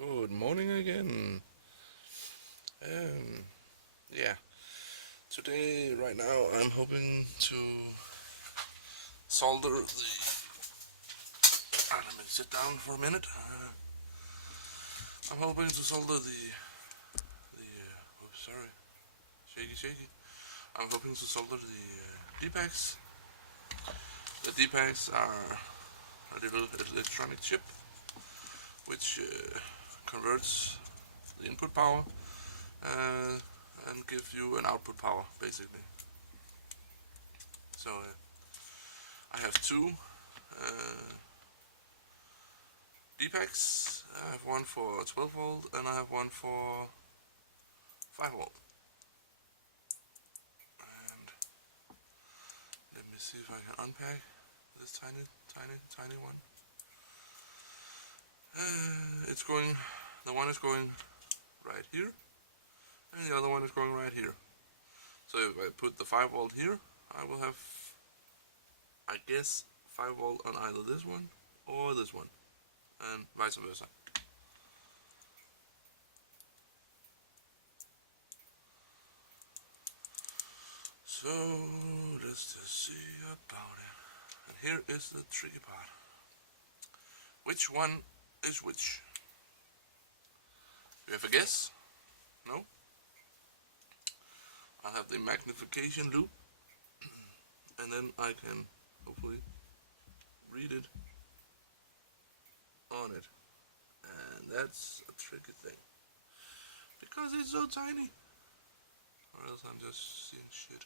Good morning again. Um, yeah, today, right now, I'm hoping to solder the. Let me sit down for a minute. I'm hoping to solder the. Oops, sorry, shaky. I'm hoping to solder the D-packs. The D-packs are a little electronic chip which converts the input power uh, and gives you an output power, basically. So I have two uh, D-packs. I have one for 12 volt and I have one for 5 volt. And let me see if I can unpack this tiny one. It's going, the one is going right here and the other one is going right here. So if I put the 5 volt here, I will have, I guess, 5 volt on either this one or this one, and vice versa. So let's just see about it. And here is the tricky part. Which one is which? Do you have a guess? No? I'll have the magnification loop and then I can hopefully read it on it. And that's a tricky thing, because it's so tiny, or else I'm just seeing shit.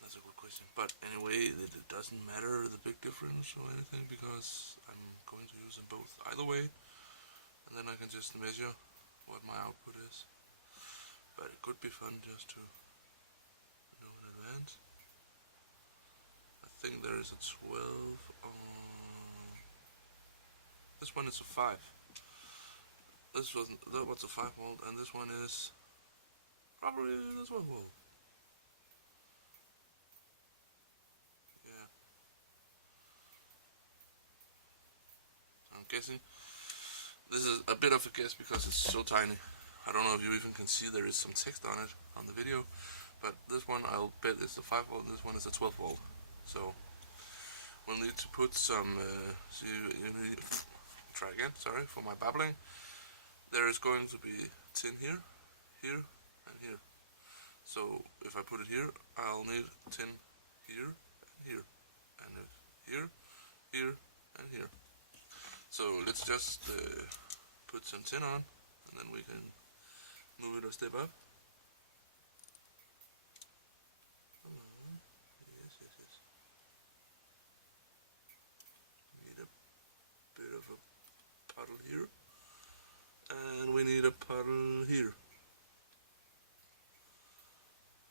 That's a good question, but anyway, it doesn't matter the big difference or anything, because I'm going to use them both either way, and then I can just measure what my output is. But it could be fun just to know in advance. I think there is a 12 on... This one is a 5. That was a 5 volt, and this one is probably the 12 volt. Yeah. I'm guessing. This is a bit of a guess because it's so tiny. I don't know if you even can see there is some text on it on the video, but this one I'll bet is the 5 volt and this one is the 12 volt. So we'll need to put some, try again, sorry for my babbling. There is going to be tin here, here and here. So if I put it here, I'll need tin here and here, and here, here and here. So let's just put some tin on, and then we can move it a step up. Come on. Yes. We need a bit of a puddle here, and we need a puddle here.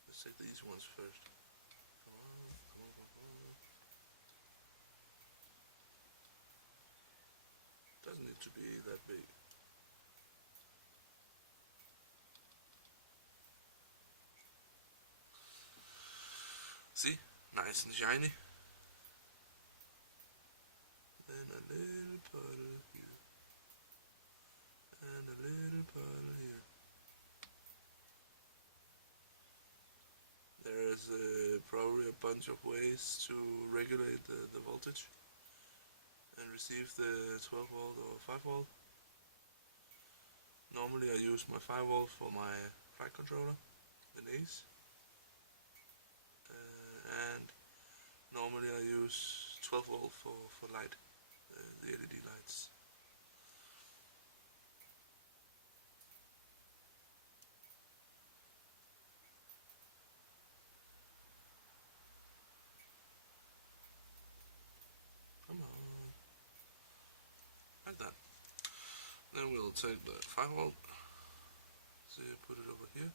Let's take these ones first. Come on. Doesn't need to be that big. See? Nice and shiny. Then a little puddle here. And a little puddle here. There's probably a bunch of ways to regulate the voltage and receive the 12 volt or 5 volt. Normally I use my 5 volt for my flight controller, the NACE. And normally I use 12 volt for light, the LED lights. Come on. Like that. Then we'll take the 5 volt, so you put it over here,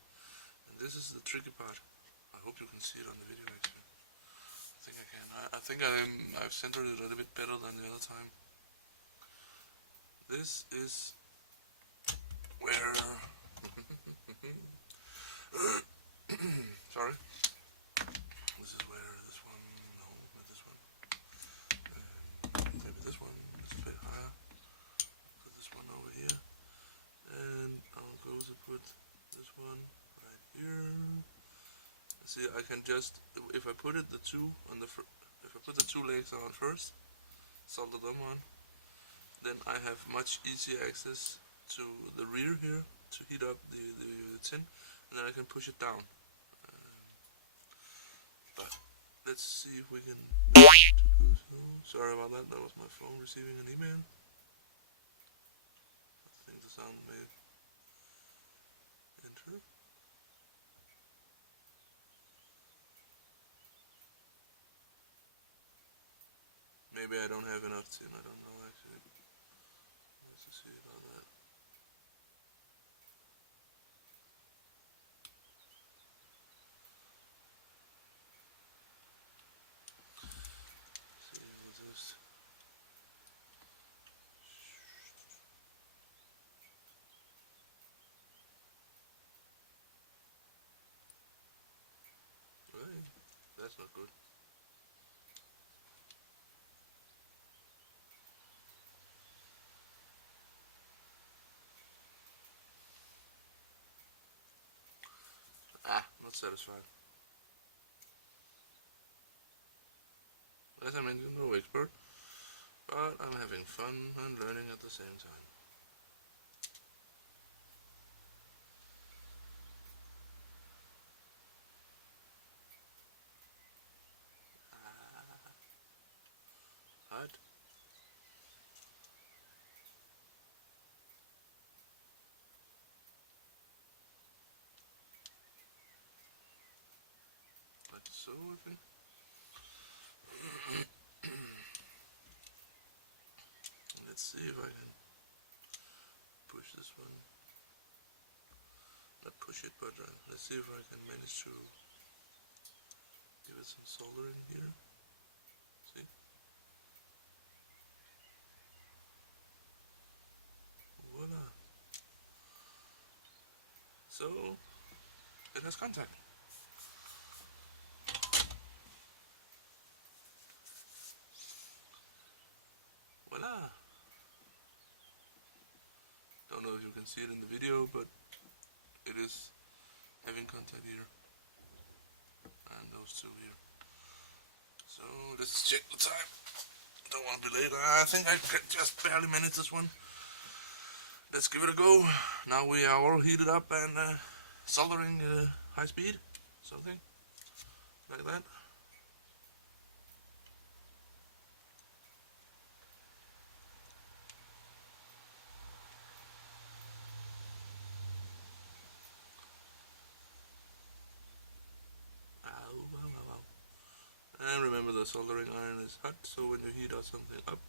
and this is the tricky part. I hope you can see it on the video actually. I think I can. I think I've centered it a little bit better than the other time. This is where... Sorry. This is where this one... No, not this one. see, I can just, if I put it the two on the, if I put the two legs on first, solder them on, then I have much easier access to the rear here to heat up the tin, and then I can push it down. But let's see if we can do so. Sorry about that, that was my phone receiving an email. I think the sound may enter. Maybe I don't have enough tin, I don't know actually. Let's see about that. See what this. Right, that's not good. Not satisfied. As I mentioned, no expert, but I'm having fun and learning at the same time. Right? Like so, I think. Let's see if I can push this one. Not push it, but let's see if I can manage to give it some soldering here. See? Voila. So, it has contact. Voila. Don't know if you can see it in the video, but it is having contact here. And those two here. So, let's check the time. Don't want to be late. I think I just barely managed this one. Let's give it a go. Now we are all heated up and soldering high speed. Something like that. And remember, the soldering iron is hot, so when you heat out something up,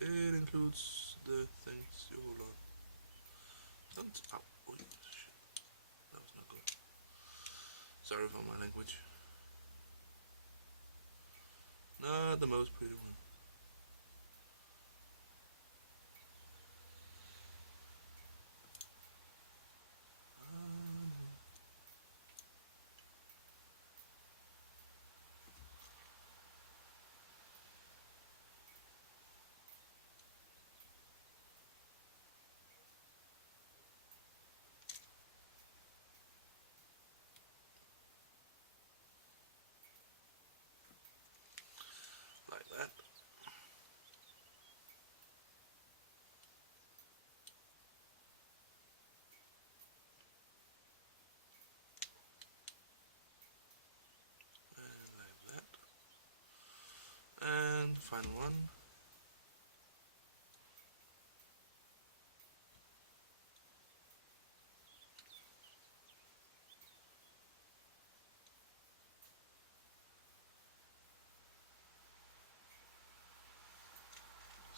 it includes the things you hold on. Don't, ow, oh, shit. That was not good. Sorry for my language. Not the most pretty one. Like that. And like that. And the final one.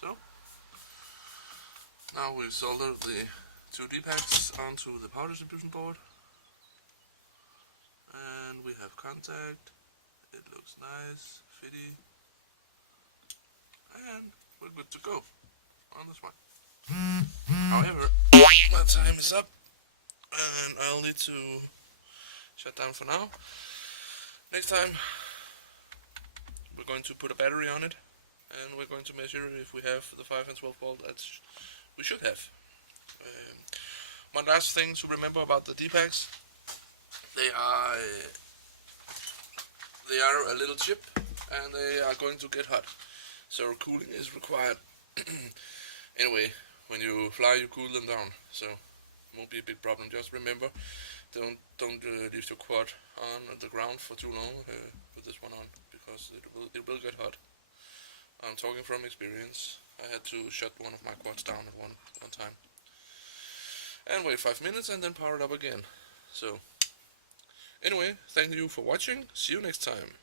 So, now we've soldered the two D-packs onto the power distribution board. And we have contact. It looks nice, fitty. And we're good to go on this one. However, my time is up. And I'll need to shut down for now. Next time, we're going to put a battery on it. And we're going to measure if we have the 5 and 12 volt that we should have. One last thing to remember about the D-packs. They are they are a little chip and they are going to get hot. So cooling is required. Anyway, when you fly, you cool them down, so it won't be a big problem. Just remember, don't leave your quad on the ground for too long with this one on, because it will get hot. I'm talking from experience. I had to shut one of my quads down at one time, and wait 5 minutes and then power it up again. So anyway, thank you for watching. See you next time.